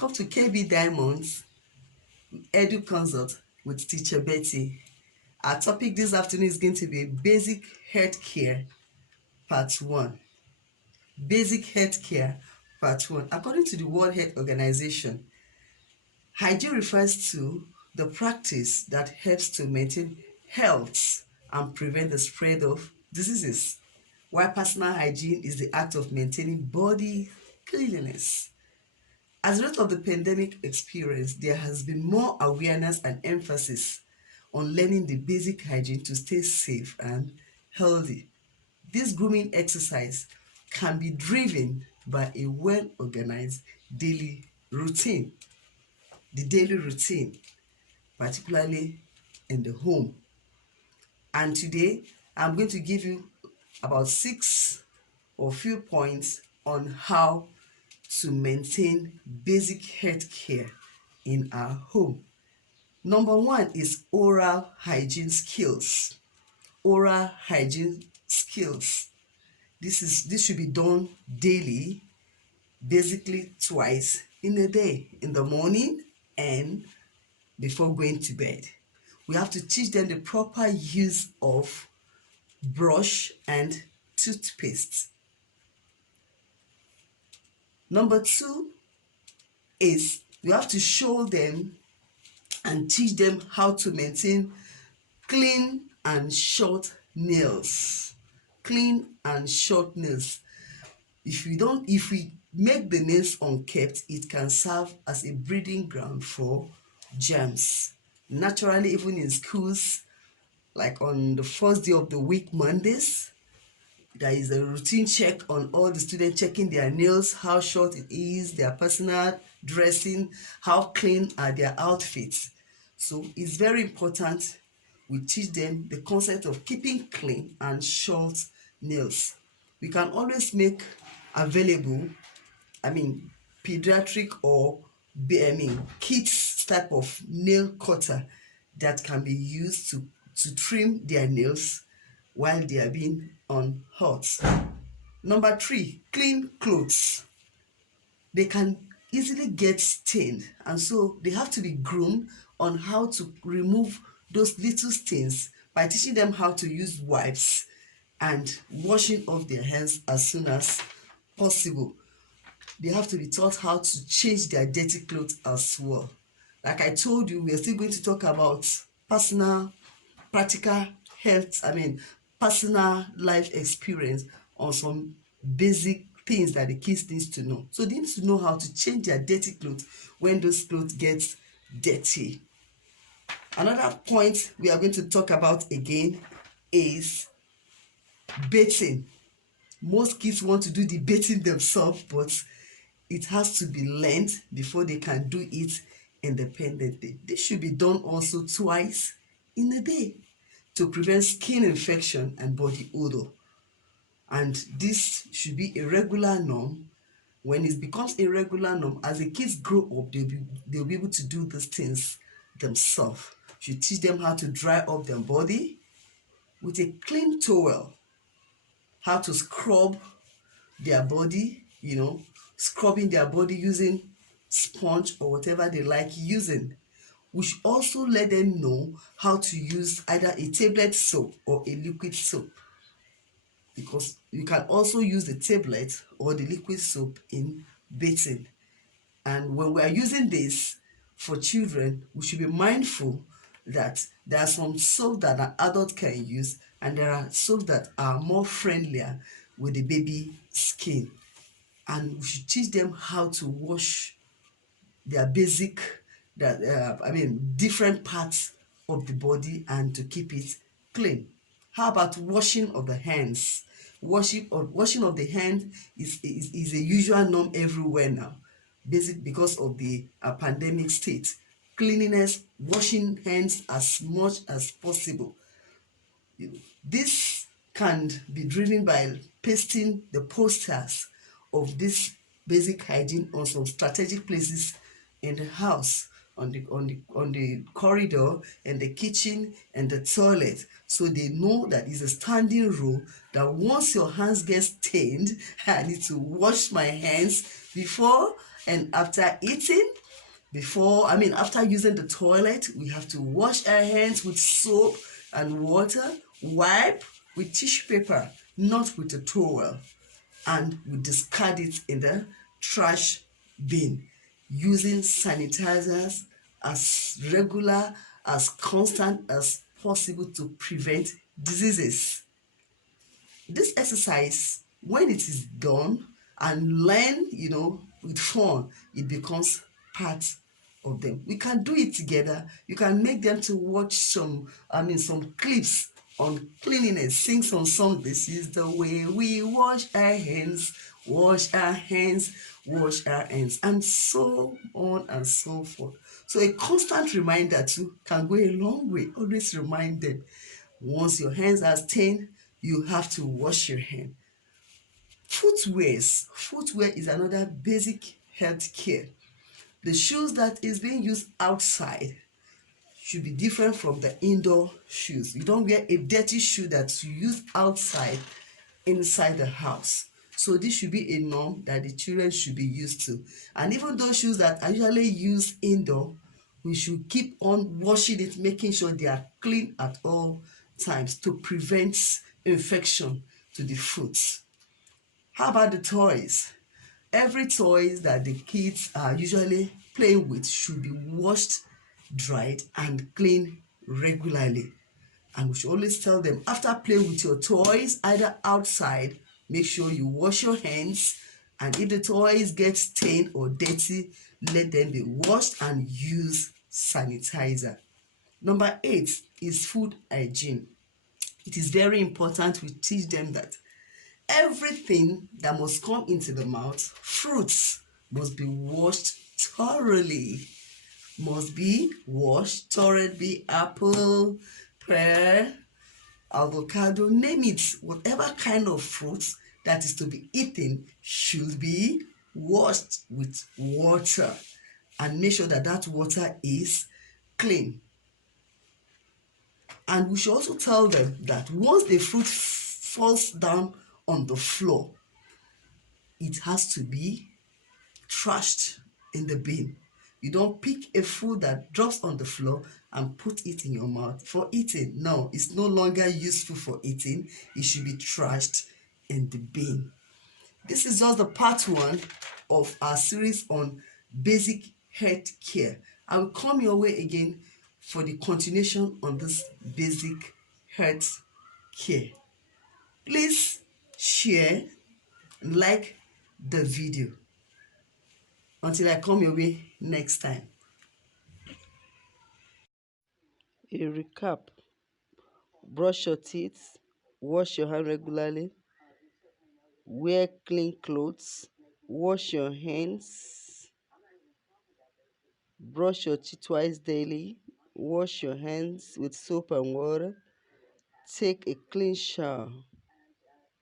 Come to KB Diamonds Edu Consult with Teacher Betty. Our topic this afternoon is going to be Basic Healthcare Part 1. Basic Healthcare Part 1. According to the World Health Organization, hygiene refers to the practice that helps to maintain health and prevent the spread of diseases, while personal hygiene is the act of maintaining body cleanliness. As a result of the pandemic experience, there has been more awareness and emphasis on learning the basic hygiene to stay safe and healthy. This grooming exercise can be driven by a well-organized daily routine. The daily routine, particularly in the home. And today, I'm going to give you about 6 or few points on how to maintain basic health care in our home. Number 1 is oral hygiene skills. Oral hygiene skills. This should be done daily, basically twice in a day, in the morning and before going to bed. We have to teach them the proper use of brush and toothpaste. Number 2 is you have to show them and teach them how to maintain clean and short nails. Clean and short nails. If we make the nails unkept, it can serve as a breeding ground for germs. Naturally, even in schools, like on the first day of the week, Mondays, there is a routine check on all the students, checking their nails, how short it is, their personal dressing, how clean are their outfits. So it's very important we teach them the concept of keeping clean and short nails. We can always make available, pediatric or kids type of nail cutter that can be used to trim their nails while they are being on hot. Number 3, clean clothes. They can easily get stained, and so they have to be groomed on how to remove those little stains by teaching them how to use wipes and washing off their hands as soon as possible. They have to be taught how to change their dirty clothes as well. Like I told you, we are still going to talk about practical health, personal life experience on some basic things that the kids need to know. So they need to know how to change their dirty clothes when those clothes get dirty. Another point we are going to talk about again is bathing. Most kids want to do the bathing themselves, but it has to be learned before they can do it independently. This should be done also twice in a day to prevent skin infection and body odor. And this should be a regular norm. When it becomes a regular norm, as the kids grow up, they'll be able to do these things themselves. You should teach them how to dry up their body with a clean towel, how to scrub their body, scrubbing their body using sponge or whatever they like using. We should also let them know how to use either a tablet soap or a liquid soap, because you can also use the tablet or the liquid soap in bathing. And when we are using this for children, we should be mindful that there are some soap that an adult can use and there are soaps that are more friendlier with the baby skin. And we should teach them how to wash their different parts of the body and to keep it clean. How about washing of the hands? Washing of the hand is a usual norm everywhere now, basic because of the pandemic state. Cleanliness, washing hands as much as possible. This can be driven by pasting the posters of this basic hygiene on some strategic places in the house, on the corridor, and the kitchen and the toilet, so they know that it's a standing rule that once your hands get stained, I need to wash my hands before And after eating, after using the toilet, we have to wash our hands with soap and water, wipe with tissue paper, not with a towel, and we discard it in the trash bin using sanitizers as regular, as constant as possible to prevent diseases. This exercise, when it is done and learn, with fun, it becomes part of them. We can do it together. You can make them to watch some clips on cleanliness, sing some songs. This is the way we wash our hands, wash our hands, wash our hands, and so on and so forth. So a constant reminder too can go a long way. Always remind them. Once your hands are stained, you have to wash your hand. Footwear is another basic health care. The shoes that is being used outside should be different from the indoor shoes. You don't wear a dirty shoe that you use outside inside the house. So this should be a norm that the children should be used to. And even those shoes that are usually used indoor, we should keep on washing it, making sure they are clean at all times to prevent infection to the foot. How about the toys? Every toys that the kids are usually playing with should be washed, dried, and cleaned regularly. And we should always tell them, after playing with your toys, either outside, make sure you wash your hands. And if the toys get stained or dirty, let them be washed and use sanitizer. Number 8 is food hygiene. It is very important we teach them that everything that must come into the mouth, fruits, must be washed thoroughly. Must be washed thoroughly. Apple, pear, avocado, name it. Whatever kind of fruit that is to be eaten should be washed with water, and make sure that that water is clean. And we should also tell them that once the fruit falls down on the floor, it has to be trashed in the bin. You don't pick a food that drops on the floor and put it in your mouth for eating. No, it's no longer useful for eating. It should be trashed in the bin. This is just the part 1 of our series on basic health care. I will come your way again for the continuation on this basic health care. Please share and like the video. Until I come your way next time. A recap: brush your teeth, wash your hand regularly, wear clean clothes, wash your hands, brush your teeth twice daily, wash your hands with soap and water, take a clean shower.